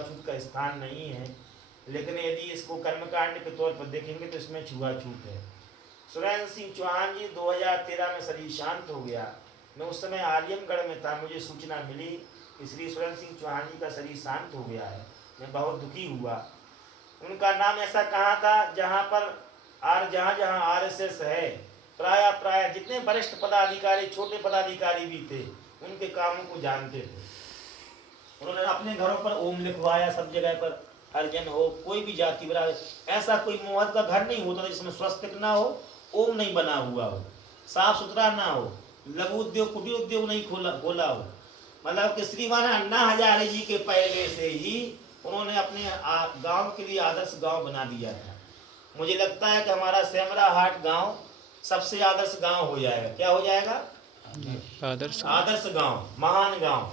छूत का स्थान नहीं है, लेकिन यदि इसको कर्मकांड के तौर पर देखेंगे तो इसमें छुआछूत है। सुरेंद्र सिंह चौहान जी 2013 में शरीर शांत हो गया। मैं उस समय आलिमगढ़ में था, मुझे सूचना मिली कि श्री सुरेंद्र सिंह चौहान जी का शरीर शांत हो गया है। मैं बहुत दुखी हुआ। उनका नाम ऐसा कहा था जहाँ पर जहाँ RSS है, प्राय जितने वरिष्ठ पदाधिकारी, छोटे पदाधिकारी भी थे, उनके कामों को जानते थे। उन्होंने अपने घरों पर ओम लिखवाया, सब जगह पर हरिजन हो, कोई भी जाति बराबर, ऐसा कोई मोहत का घर नहीं होता था जिसमें स्वस्तिक ना हो, ओम नहीं बना हुआ हो, साफ सुथरा ना हो, लघु उद्योग कुटीर उद्योग नहीं खोला हो। मतलब कि श्रीमान अन्ना हजारे जी के पहले से ही उन्होंने अपने गांव के लिए आदर्श गांव बना दिया था। मुझे लगता है कि हमारा सेमरा हाट गांव सबसे आदर्श गांव हो जाएगा। क्या हो जाएगा? आदर्श गांव, महान गांव,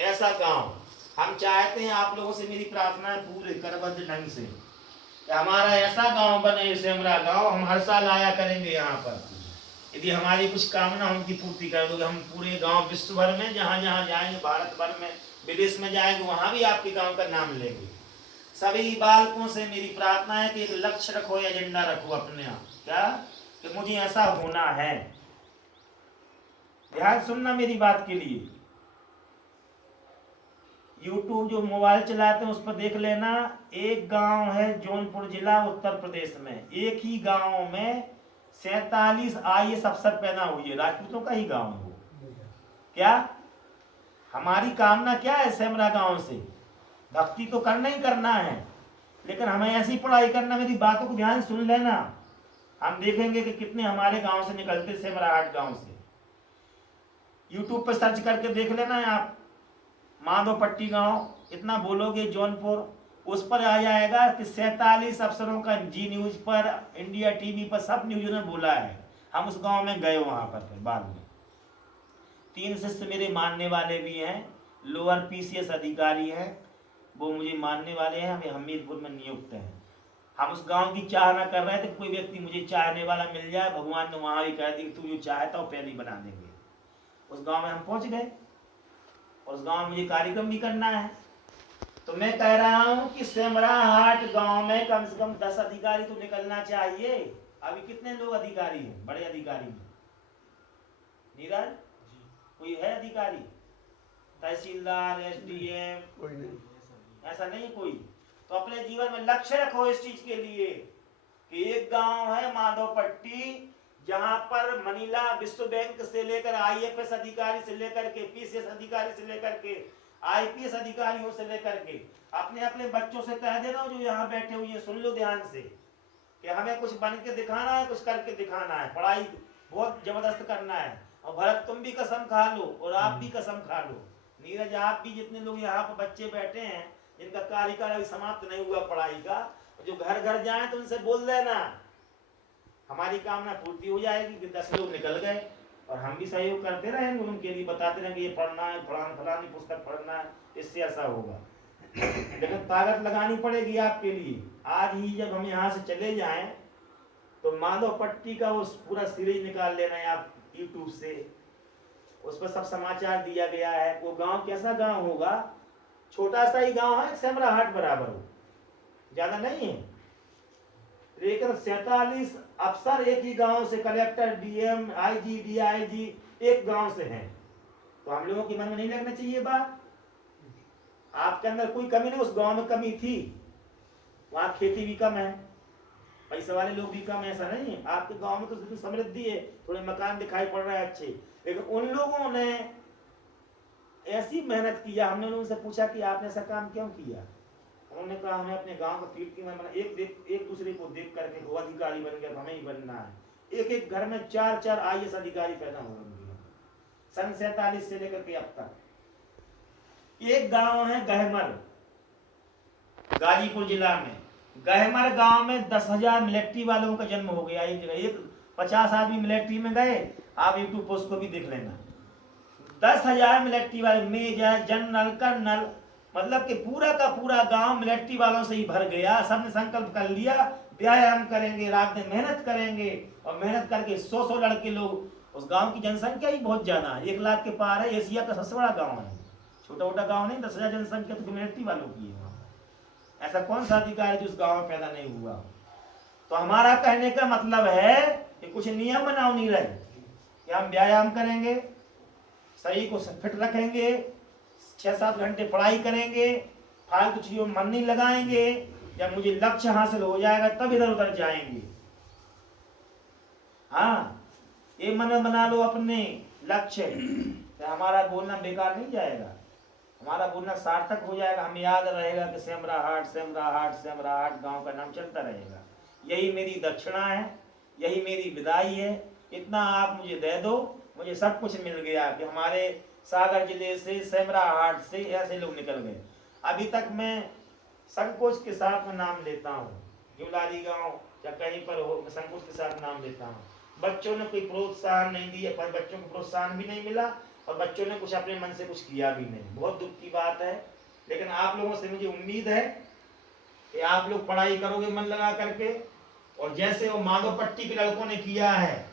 ऐसा गांव हम चाहते हैं। आप लोगों से मेरी प्रार्थना है पूरे करबद्ध ढंग से कि हमारा ऐसा गांव बने, सेमरा गांव, हम हर साल आया करेंगे यहाँ पर। यदि हमारी कुछ कामना उनकी पूर्ति कर दोगे, हम पूरे गांव विश्व भर में जहाँ जहाँ जाएंगे, भारत भर में, विदेश में जाएंगे, वहां भी आपके गांव का नाम लेंगे। सभी बालकों से मेरी प्रार्थना है कि एक लक्ष्य रखो, एजेंडा रखो अपने आप, क्या कि मुझे ऐसा होना है। ध्यान सुनना मेरी बात के लिए। YouTube जो मोबाइल चलाते हैं उस पर देख लेना। एक गांव है जौनपुर जिला उत्तर प्रदेश में, एक ही गांव में 47 IAS अफसर पैदा हुई है, राजपूतों का ही गांव है वो। क्या हमारी कामना क्या है? सेमरा गांव से भक्ति तो करना ही करना है, लेकिन हमें ऐसी पढ़ाई करना। मेरी बातों को ध्यान सुन लेना। हम देखेंगे कि कितने हमारे गांव से निकलते, सेमरा हाट गांव से। YouTube पर सर्च करके देख लेना है आप, माधोपट्टी गांव, इतना बोलोगे जौनपुर, उस पर आ जाएगा कि 47 अफसरों का जी न्यूज पर, इंडिया टीवी पर, सब न्यूज़ ने बोला है। हम उस गांव में गए, वहां पर फिर बाद में 3 शिष्य मेरे मानने वाले भी हैं, लोअर PCS अधिकारी हैं, वो मुझे मानने वाले हैं, हमें हमीरपुर में नियुक्त हैं। हम उस गांव की चाहना कर रहे थे, कोई व्यक्ति मुझे चाहने वाला मिल जाए, भगवान ने वहां भी कह दी कि तू जो चाहता हो पहले बना देंगे। उस गांव में हम पहुंच गए और उस गांव में मुझे कार्यक्रम भी करना है। तो मैं कह रहा हूं कि सेमरा हाट गांव में कम से कम 10 अधिकारी तो निकलना चाहिए। अभी कितने लोग अधिकारी हैं, बड़े अधिकारी में? नीरज, कोई है अधिकारी? तहसीलदार, SDM, कोई नहीं, ऐसा नहीं कोई। तो अपने जीवन में लक्ष्य रखो इस चीज के लिए कि एक गांव है माधोपट्टी, जहां पर मनीला विश्व बैंक से लेकर IFS अधिकारी से लेकर के, PCS अधिकारी से लेकर के, IPS अधिकारियों से लेकर के, अपने अपने बच्चों से कह देना जो यहाँ बैठे हुए, सुन लो ध्यान से कि हमें कुछ बन के दिखाना है, कुछ करके दिखाना है, पढ़ाई बहुत जबरदस्त करना है। और भरत तुम भी कसम खा लो और आप भी कसम खा लो, नीरज आप भी, जितने लोग यहाँ पर बच्चे बैठे हैं जिनका कार्यकाल अभी समाप्त नहीं हुआ पढ़ाई का, जो घर घर जाए तो उनसे बोल देना, हमारी कामना पूर्ति हो जाएगी कि 10 लोग निकल गए। और हम भी सहयोग करते रहेंगे, उनके लिए बताते रहेंगे ये पढ़ना है, फलानी पुस्तक पढ़ना है, इससे ऐसा होगा। लेकिन ताकत लगानी पड़ेगी आपके लिए। आज ही जब हम यहाँ से चले जाएं तो माधोपट्टी का उस पूरा सीरीज निकाल लेना है आप YouTube से, उस पर सब समाचार दिया गया है। वो गांव कैसा गांव होगा, छोटा सा ही गांव है, सेमरा हाट बराबर हो, ज्यादा नहीं है, लेकिन 47 अफसर एक ही गांव से, कलेक्टर, DM, IG, DIG एक गांव से हैं। तो हम लोगों के मन में नहीं लगना चाहिए बात। आपके अंदर कोई कमी नहीं, उस गांव में कमी थी, वहां खेती भी कम है, पैसे वाले लोग भी कम है, ऐसा नहीं है। आपके गांव में तो समृद्धि है, थोड़े मकान दिखाई पड़ रहे हैं अच्छे, लेकिन उन लोगों ने ऐसी मेहनत किया। हमने उनसे पूछा कि आपने ऐसा काम क्यों किया? उन्होंने कहा हमें अपने गांव का कीर्ति में एक दूसरे को देख करके वो अधिकारी बन गया, हमें ही बनना है। एक एक घर में 4-4 IAS अधिकारी पैदा हो गए सन 47 से लेकर के अब तक। एक गांव है गहमर, गाजीपुर जिला में। गहमर गांव में 10,000 मिलिट्री वालों का जन्म हो गया। एक 50 आदमी मिलिट्री में गए, आप YouTube पोस्ट को भी देख लेना। 10,000 मिलिट्री वाले, मेजर, जनरल, कर्नल, मतलब कि पूरा का पूरा गांव मिलिट्री वालों से ही भर गया। सबने संकल्प कर लिया व्यायाम करेंगे, रात दिन मेहनत करेंगे, और मेहनत करके 100 लड़के लोग। उस गांव की जनसंख्या ही बहुत ज्यादा है, 1 लाख के पार है, एशिया का सबसे बड़ा गांव है। छोटा छोटा गांव नहीं, 10,000 जनसंख्या तो कम्युनिटी वालों की है वहाँ। ऐसा कौन सा अधिकारी है जो उस गांव में पैदा नहीं हुआ? तो हमारा कहने का मतलब है कि कुछ नियम बनाओ नहीं रहे कि हम व्यायाम करेंगे, शरीर को फिट रखेंगे, 6-7 घंटे पढ़ाई करेंगे, फालतू चीजों में मन नहीं लगाएंगे, जब मुझे लक्ष्य हासिल हो जाएगा तब इधर उधर जाएंगे। हाँ, ये मन में बना लो अपने लक्ष्य, तो हमारा बोलना बेकार नहीं जाएगा, हमारा बोलना सार्थक हो जाएगा। हमें याद रहेगा कि सेमराहाट सेमराहाट सेमराहाट गांव का नाम चलता रहेगा। यही मेरी दक्षिणा है, यही मेरी विदाई है, इतना आप मुझे दे दो, मुझे सब कुछ मिल गया। कि हमारे सागर जिले से, सेमराहाट से ऐसे लोग निकल गए। अभी तक मैं संकोच के साथ में नाम लेता हूँ, जुलाली गांव या कहीं पर हो, मैं संकोच के साथ नाम लेता हूँ। बच्चों ने कोई प्रोत्साहन नहीं दिया, पर बच्चों को प्रोत्साहन भी नहीं मिला और बच्चों ने कुछ अपने मन से कुछ किया भी नहीं। बहुत दुख की बात है, लेकिन आप लोगों से मुझे उम्मीद है कि आप लोग पढ़ाई करोगे मन लगा करके, और जैसे वो माधोपट्टी के लड़कों ने किया है,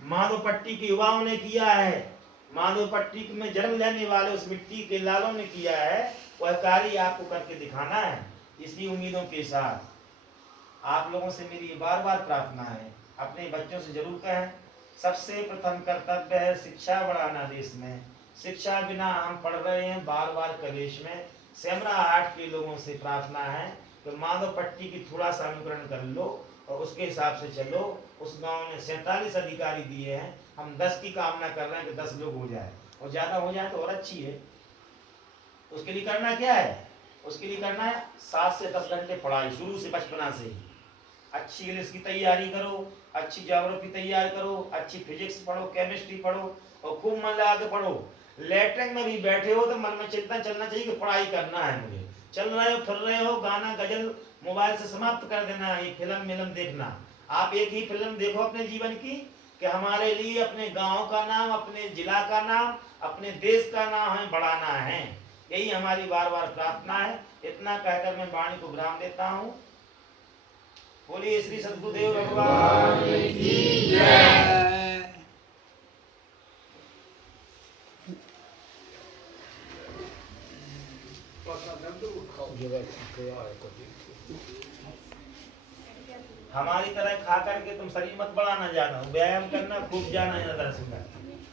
माधोपट्टी के युवाओं ने किया है, माधोपट्टी में जन्म लेने वाले उस मिट्टी के लालों ने किया है, वह कार्य आपको करके दिखाना है। इसी उम्मीदों के साथ आप लोगों से मेरी बार बार प्रार्थना है, अपने बच्चों से जरूर कहें, सबसे प्रथम कर्तव्य है शिक्षा बढ़ाना देश में। शिक्षा बिना हम पढ़ रहे हैं बार बार कलेश में। सेमराहाट के लोगों से प्रार्थना है कि माधोपट्टी की थोड़ा सा अनुकरण कर लो और उसके हिसाब से चलो। उस गांव ने 47 अधिकारी दिए हैं, हम 10 की कामना कर रहे हैं कि 10 लोग हो जाए, और ज्यादा हो जाए तो और अच्छी है। उसके लिए करना क्या है? उसके लिए करना है 7 से 10 घंटे पढ़ाई, शुरू से बचपना से ही। अच्छी इंग्लिश की तैयारी करो, अच्छी ज्योग्राफी तैयार करो, अच्छी फिजिक्स पढ़ो, केमिस्ट्री पढ़ो, और खूब मन लगा के पढ़ो। लेटरिन में भी बैठे हो तो मन में चिंतन चलना चाहिए कि पढ़ाई करना है मुझे। चल रहे हो, फिर रहे हो, गाना गजल मोबाइल से समाप्त कर देना है। फिल्म मिलम देखना, आप एक ही फिल्म देखो अपने जीवन की, कि हमारे लिए अपने गांव का नाम, अपने जिला का नाम, अपने देश का नाम हमें बढ़ाना है। यही हमारी बार बार प्रार्थना है। इतना कहकर मैं वाणी को विराम देता हूँ। बोलिए श्री सद्गुरुदेव भगवान की जय। हमारी तरह खा करके तुम शरीर मत बढ़ाना, जाना व्यायाम करना, खूब जाना है दर्शन करना।